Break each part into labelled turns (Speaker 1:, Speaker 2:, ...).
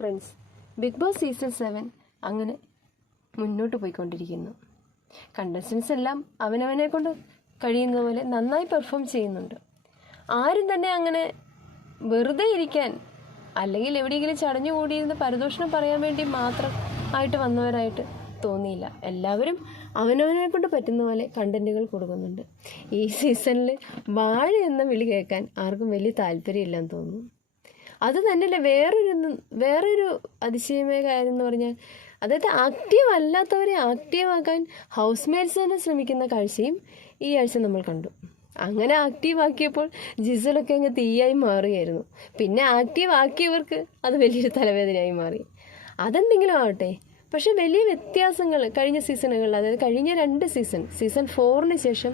Speaker 1: Friends. Big Boss season seven അങ്ങനെ മുന്നോട്ട് പോയിക്കൊണ്ടിരിക്കുന്നു. കണ്ടസ്റ്റൻസ് എല്ലാം അവനവനെ കൊണ്ട് കഴിയുന്ന പോലെ നന്നായി പെർഫോം ചെയ്യുന്നുണ്ട്. ആരും തന്നെ അങ്ങനെ വെറുതെ ഇരിക്കാൻ അല്ലെങ്കിൽ എവിടെയെങ്കിലും ചടഞ്ഞു കൂടിയിരുന്ന് പരദൂഷണം പറയാൻ വേണ്ടി മാത്രം ആയിട്ട് വന്നവരായിട്ട് തോന്നിയില്ല. എല്ലാവരും അവനവനെ കൊണ്ട് പറ്റുന്ന പോലെ കണ്ടന്റുകൾ കൊടുക്കുന്നുണ്ട്. ഈ സീസണിൽ വാഴ എന്ന വിളി കേൾക്കാൻ ആർക്കും വലിയ താല്പര്യമില്ലെന്ന് തോന്നുന്നു. അത് തന്നെയല്ല വേറൊരു വേറൊരു അതിശയമായ കാര്യം എന്ന് പറഞ്ഞാൽ അതായത് ആക്റ്റീവ് അല്ലാത്തവരെ ആക്റ്റീവ് ആക്കാൻ ഹൗസ് മേറ്റ്സ് തന്നെ ശ്രമിക്കുന്ന കാഴ്ചയും ഈ ആഴ്ച നമ്മൾ കണ്ടു. അങ്ങനെ ആക്റ്റീവ് ആക്കിയപ്പോൾ ജിസലൊക്കെ അങ്ങ് തീയായി മാറുകയായിരുന്നു. പിന്നെ ആക്റ്റീവ് ആക്കിയവർക്ക് അത് വലിയൊരു തലവേദനയായി മാറി. അതെന്തെങ്കിലും ആവട്ടെ. പക്ഷേ വലിയ വ്യത്യാസങ്ങൾ കഴിഞ്ഞ സീസണുകളിൽ അതായത് കഴിഞ്ഞ രണ്ട് സീസൺ സീസൺ ഫോറിന് ശേഷം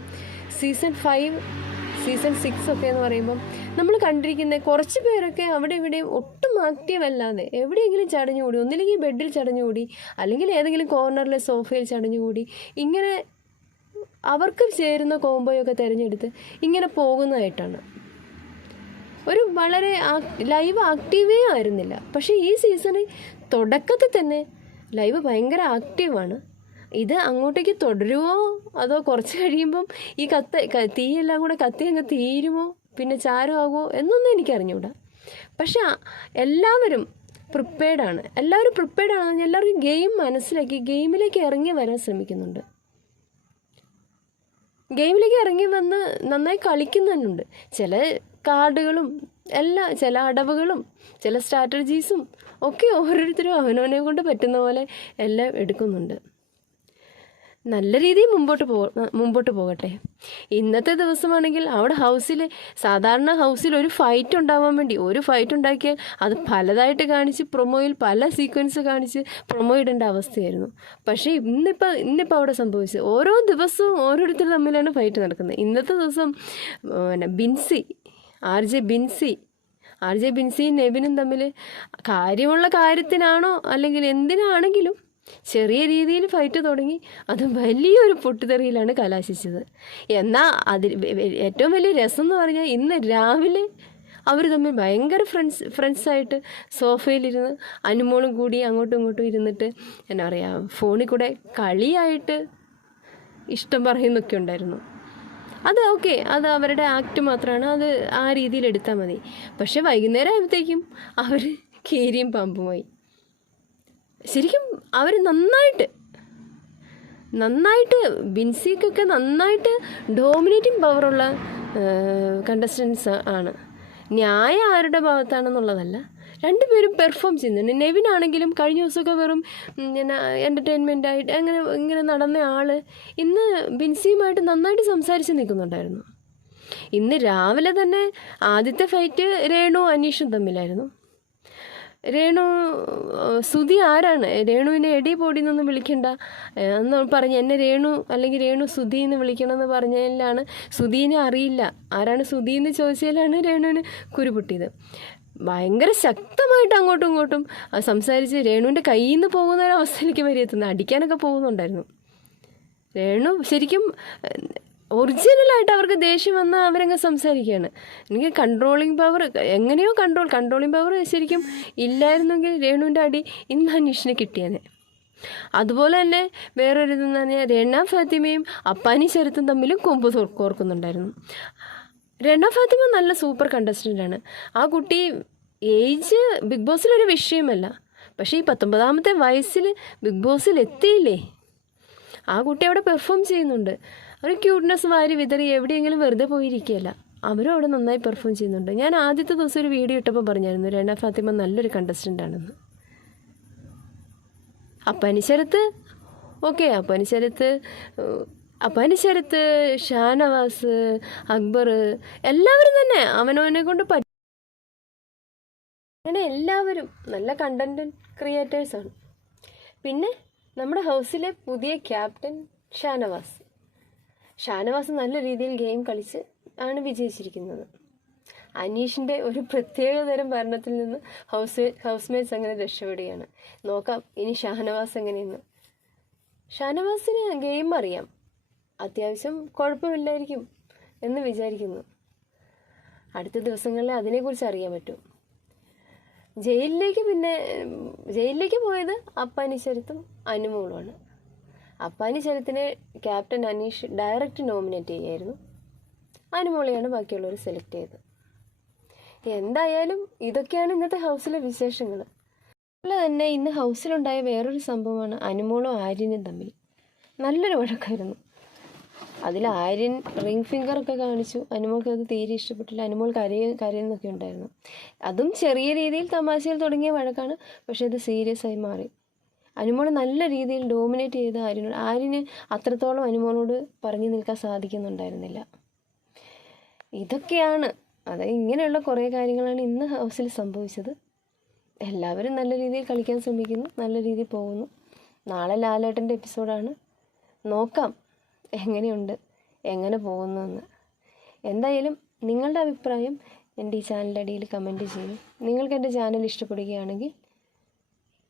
Speaker 1: സീസൺ ഫൈവ് സീസൺ സിക്സ് ഒക്കെ എന്ന് പറയുമ്പം നമ്മൾ കണ്ടിരിക്കുന്ന കുറച്ച് പേരൊക്കെ അവിടെ ഇവിടെയും ഒട്ടും ആക്റ്റീവ് അല്ലാതെ എവിടെയെങ്കിലും ചടഞ്ഞുകൂടി ഒന്നില്ലെങ്കിൽ ബെഡിൽ ചടഞ്ഞുകൂടി അല്ലെങ്കിൽ ഏതെങ്കിലും കോർണറിലെ സോഫയിൽ ചടഞ്ഞുകൂടി ഇങ്ങനെ അവർക്ക് ചേരുന്ന കോംബോയൊക്കെ തിരഞ്ഞെടുത്ത് ഇങ്ങനെ പോകുന്നതായിട്ടാണ്. ഒരു വളരെ ലൈവ് ആക്റ്റീവേ ആയിരുന്നില്ല. പക്ഷേ ഈ സീസണിൽ തുടക്കത്തിൽ തന്നെ ലൈവ് ഭയങ്കര ആക്റ്റീവാണ് ഇത് അങ്ങോട്ടേക്ക് തുടരുമോ അതോ കുറച്ച് കഴിയുമ്പം ഈ കത്ത് തീയെല്ലാം കൂടെ കത്തി അങ്ങ് തീരുമോ? പിന്നെ ചാരമാകുമോ? എന്നൊന്നും എനിക്കറിഞ്ഞൂടാ. പക്ഷെ എല്ലാവരും പ്രിപ്പയർഡാണ് എല്ലാവരും പ്രിപ്പേർഡാണെന്ന് ആണ് എല്ലാവരും ഗെയിം മനസ്സിലാക്കി ഗെയിമിലേക്ക് ഇറങ്ങി വരാൻ ശ്രമിക്കുന്നുണ്ട്. ഗെയിമിലേക്ക് ഇറങ്ങി വന്ന് നന്നായി കളിക്കുന്നുണ്ട്. ചില കാർഡുകളും എല്ലാ ചില അടവുകളും ചില സ്ട്രാറ്റജീസും ഒക്കെ ഓരോരുത്തരും അവനവനെ കൊണ്ട് പറ്റുന്ന പോലെ എല്ലാം എടുക്കുന്നുണ്ട്. നല്ല രീതിയിൽ മുമ്പോട്ട് പോ മുമ്പോട്ട് പോകട്ടെ. ഇന്നത്തെ ദിവസമാണെങ്കിൽ അവിടെ ഹൗസിൽ സാധാരണ ഹൗസിൽ ഒരു ഫൈറ്റ് ഉണ്ടാവാൻ വേണ്ടി ഒരു ഫൈറ്റ് ഉണ്ടാക്കിയാൽ അത് പലതായിട്ട് കാണിച്ച് പ്രൊമോയിൽ പല സീക്വൻസ് കാണിച്ച് പ്രൊമോ ഇടേണ്ട അവസ്ഥയായിരുന്നു. പക്ഷേ ഇന്നിപ്പോൾ ഇന്നിപ്പോൾ അവിടെ സംഭവിച്ചത്. ഓരോ ദിവസവും ഓരോരുത്തർ തമ്മിലാണ് ഫൈറ്റ് നടക്കുന്നത്. ഇന്നത്തെ ദിവസം പിന്നെ Binsi R J Binsi R J ബിൻസിയും നെബിനും തമ്മിൽ കാര്യമുള്ള കാര്യത്തിനാണോ അല്ലെങ്കിൽ എന്തിനാണെങ്കിലും ചെറിയ രീതിയിൽ ഫൈറ്റ് തുടങ്ങി. അത് വലിയൊരു പൊട്ടിത്തെറിയിലാണ് കലാശിച്ചത്. എന്നാൽ അതിൽ ഏറ്റവും വലിയ രസം എന്ന് പറഞ്ഞാൽ ഇന്ന് രാവിലെ അവർ തമ്മിൽ ഭയങ്കര ഫ്രണ്ട്സ് ഫ്രണ്ട്സായിട്ട് സോഫയിലിരുന്ന് അനുമോളും കൂടി അങ്ങോട്ടും ഇങ്ങോട്ടും ഇരുന്നിട്ട് എന്നാ പറയുക ഫോണിൽ കൂടെ കളിയായിട്ട് ഇഷ്ടം പറയുന്നൊക്കെ ഉണ്ടായിരുന്നു. അത് ഓക്കെ അത് അവരുടെ ആക്ട് മാത്രമാണ്. അത് ആ രീതിയിൽ എടുത്താൽ മതി. പക്ഷെ വൈകുന്നേരം ആയപ്പോഴത്തേക്കും അവർ കീരിയും പാമ്പുമായി. ശരിക്കും അവർ നന്നായിട്ട് നന്നായിട്ട് ബിൻസിക്കൊക്കെ നന്നായിട്ട് ഡോമിനേറ്റിംഗ് പവറുള്ള കണ്ടസ്റ്റൻസ് ആണ്. ന്യായം ആരുടെ ഭാഗത്താണെന്നുള്ളതല്ല രണ്ടുപേരും പെർഫോം ചെയ്യുന്നുണ്ട്. നെവിൻ ആണെങ്കിലും കഴിഞ്ഞ ദിവസമൊക്കെ വെറും പിന്നെ എന്റർടൈൻമെന്റ് ആയിട്ട് അങ്ങനെ ഇങ്ങനെ നടന്ന ആൾ ഇന്ന് ബിൻസിയുമായിട്ട് നന്നായിട്ട് സംസാരിച്ച് നിൽക്കുന്നുണ്ടായിരുന്നു. ഇന്ന് രാവിലെ തന്നെ ആദ്യത്തെ ഫൈറ്റ് രേണു അനീഷും തമ്മിലായിരുന്നു. രേണു സുധി ആരാണ്? രേണുവിനെ എടി പൊടി എന്നൊന്നും വിളിക്കണ്ട. എന്ന് പറഞ്ഞ് എന്നെ രേണു അല്ലെങ്കിൽ രേണു സുധി എന്ന് വിളിക്കണം എന്ന് പറഞ്ഞതിലാണ് സുധീനെ അറിയില്ല. ആരാണ് സുധി എന്ന് ചോദിച്ചതിലാണ് രേണുവിന് കുരുപൊട്ടിയത് ഭയങ്കര ശക്തമായിട്ട് അങ്ങോട്ടും ഇങ്ങോട്ടും സംസാരിച്ച് രേണുവിന്റെ കയ്യിൽ നിന്ന് പോകുന്ന ഒരു അവസ്ഥയിലേക്ക് വരെ എത്തുന്നത് അടിക്കാനൊക്കെ പോകുന്നുണ്ടായിരുന്നു. രേണു ശരിക്കും ഒറിജിനലായിട്ട് അവർക്ക് ദേഷ്യം വന്നാൽ അവരങ്ങ് സംസാരിക്കുകയാണ്. എനിക്ക് കൺട്രോളിങ് പവർ എങ്ങനെയോ കൺട്രോൾ കൺട്രോളിങ് പവർ ശരിക്കും ഇല്ലായിരുന്നെങ്കിൽ രേണുവിന്റെ അടി ഇന്ന് അനീഷിന് കിട്ടിയേനെ. അതുപോലെ തന്നെ വേറൊരു ഇതെന്ന് പറഞ്ഞാൽ രേണ ഫാത്തിമയും അപ്പാനി ശരത്തും തമ്മിലും കൊമ്പ് കോർക്കുന്നുണ്ടായിരുന്നു. രേണ ഫാത്തിമ നല്ല സൂപ്പർ കണ്ടസ്റ്റന്റാണ് ആ കുട്ടി ഏജ് ബിഗ് ബോസിലൊരു വിഷയമല്ല. പക്ഷേ ഈ പത്തൊമ്പതാമത്തെ വയസ്സിൽ ബിഗ് ബോസിൽ എത്തിയില്ലേ? ആ കുട്ടി അവിടെ പെർഫോം ചെയ്യുന്നുണ്ട്. ഒരു ക്യൂട്ട്നെസ് വാരി വിതറി എവിടെയെങ്കിലും വെറുതെ പോയിരിക്കുകയല്ല. അവരും അവിടെ നന്നായി പെർഫോം ചെയ്യുന്നുണ്ട്. ഞാൻ ആദ്യത്തെ ദിവസം ഒരു വീഡിയോ ഇട്ടപ്പോൾ പറഞ്ഞായിരുന്നു രേണ ഫാത്തിമ നല്ലൊരു കണ്ടസ്റ്റന്റ് ആണെന്ന്. അപ്പനിശരത്ത് ഓക്കെ അപ്പനിശരത്ത് അപ്പനിശരത്ത് ഷാനവാസ് അക്ബർ എല്ലാവരും തന്നെ അവനവനെ കൊണ്ട് പറ്റും അങ്ങനെ എല്ലാവരും നല്ല കണ്ടന്റ് ക്രിയേറ്റേഴ്സാണ് പിന്നെ? നമ്മുടെ ഹൗസിലെ പുതിയ ക്യാപ്റ്റൻ ഷാനവാസ്. ഷാനവാസ് നല്ല രീതിയിൽ ഗെയിം കളിച്ച് ആണ് വിജയിച്ചിരിക്കുന്നത്. അനീഷിന്റെ ഒരു പ്രത്യേക തരം ഭരണത്തിൽ നിന്ന് ഹൗസ് ഹൗസ് മേറ്റ്സ് അങ്ങനെ രക്ഷപ്പെടുകയാണ്. നോക്കാം ഇനി ഷാനവാസ് എങ്ങനെയെന്ന്. ഷാനവാസിന് ഗെയിം അറിയാം. അത്യാവശ്യം കുഴപ്പമില്ലായിരിക്കും എന്ന് വിചാരിക്കുന്നു. അടുത്ത ദിവസങ്ങളിൽ അതിനെക്കുറിച്ച് അറിയാൻ പറ്റും. ജയിലിലേക്ക് പിന്നെ ജയിലിലേക്ക് പോയത് അപ്പാനി ശരത്തും അനുമോളുമാണ്. അപ്പാനി ശരത്തിനെ ക്യാപ്റ്റൻ അനീഷ് ഡയറക്റ്റ് നോമിനേറ്റ് ചെയ്യായിരുന്നു. അനുമോളിയാണ് ബാക്കിയുള്ളവർ സെലക്ട് ചെയ്തത്. എന്തായാലും ഇതൊക്കെയാണ് ഇന്നത്തെ ഹൗസിലെ വിശേഷങ്ങൾ. അതുപോലെ തന്നെ ഇന്ന് ഹൗസിലുണ്ടായ വേറൊരു സംഭവമാണ് അനുമോളും ആര്യനും തമ്മിൽ. നല്ലൊരു വഴക്കായിരുന്നു. അതിൽ ആര്യൻ റിംഗ് ഫിംഗർ ഒക്കെ കാണിച്ചു. അനുമോൾക്ക് അത് തീരെ ഇഷ്ടപ്പെട്ടില്ല. അനുമോൾ കരയ കരയുന്നൊക്കെ ഉണ്ടായിരുന്നു. അതും ചെറിയ രീതിയിൽ തമാശയിൽ തുടങ്ങിയ വഴക്കാണ്. പക്ഷേ അത് സീരിയസ് ആയി മാറി. അനുമോൾ നല്ല രീതിയിൽ ഡോമിനേറ്റ് ചെയ്ത ആര്യനോട് ആര്യന് അത്രത്തോളം അനുമോളോട് പറഞ്ഞു നിൽക്കാൻ സാധിക്കുന്നുണ്ടായിരുന്നില്ല. ഇതൊക്കെയാണ്. അത് ഇങ്ങനെയുള്ള കുറേ കാര്യങ്ങളാണ് ഇന്ന് ഹൗസിൽ സംഭവിച്ചത്. എല്ലാവരും നല്ല രീതിയിൽ കളിക്കാൻ ശ്രമിക്കുന്നു നല്ല രീതിയിൽ പോകുന്നു. നാളെ ലാലേട്ടന്റെ എപ്പിസോഡാണ് നോക്കാം. എങ്ങനെയുണ്ട്? എങ്ങനെ പോകുന്നു എന്ന് എന്തായാലും നിങ്ങളുടെ അഭിപ്രായം എന്റെ ഈ ചാനലിന്റെ അടിയിൽ കമന്റ് ചെയ്യും. നിങ്ങൾക്ക് എന്റെ ചാനൽ ഇഷ്ടപ്പെടുകയാണെങ്കിൽ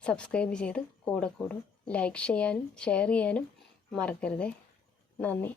Speaker 1: സബ്സ്ക്രൈബ് ചെയ്ത് കൂടെ കൂടും. ലൈക്ക് ചെയ്യാനും ഷെയർ ചെയ്യാനും മറക്കരുതേ. നന്ദി.